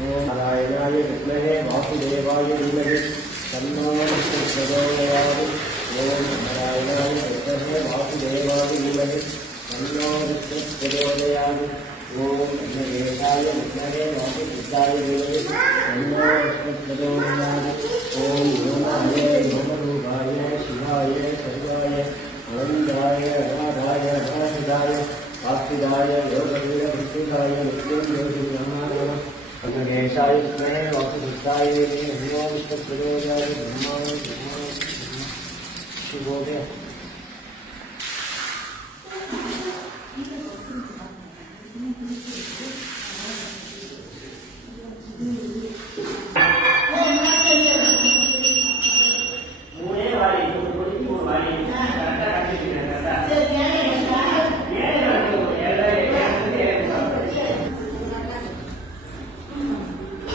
ओम नारायणाय विद्महे वासुदेवाय धीमहि तन्नो प्रचोदयात् ओम नारायणाय विद्महे वासुदेवाय ओम गणेशाय विद्महे वासुदेवाय धीमहि ओम नमाय नमरूपाय शिवाय सर्वाय आस्तिदाय योगवीरभक्तिदाय मृत्युञ्जयोगिनामाय गणेशाय विद्महे वासुदेवाय धीमहि तन्नो विष्णुः प्रचोदयात् ब्रह्माय ब्रह्माय। शिवोदय।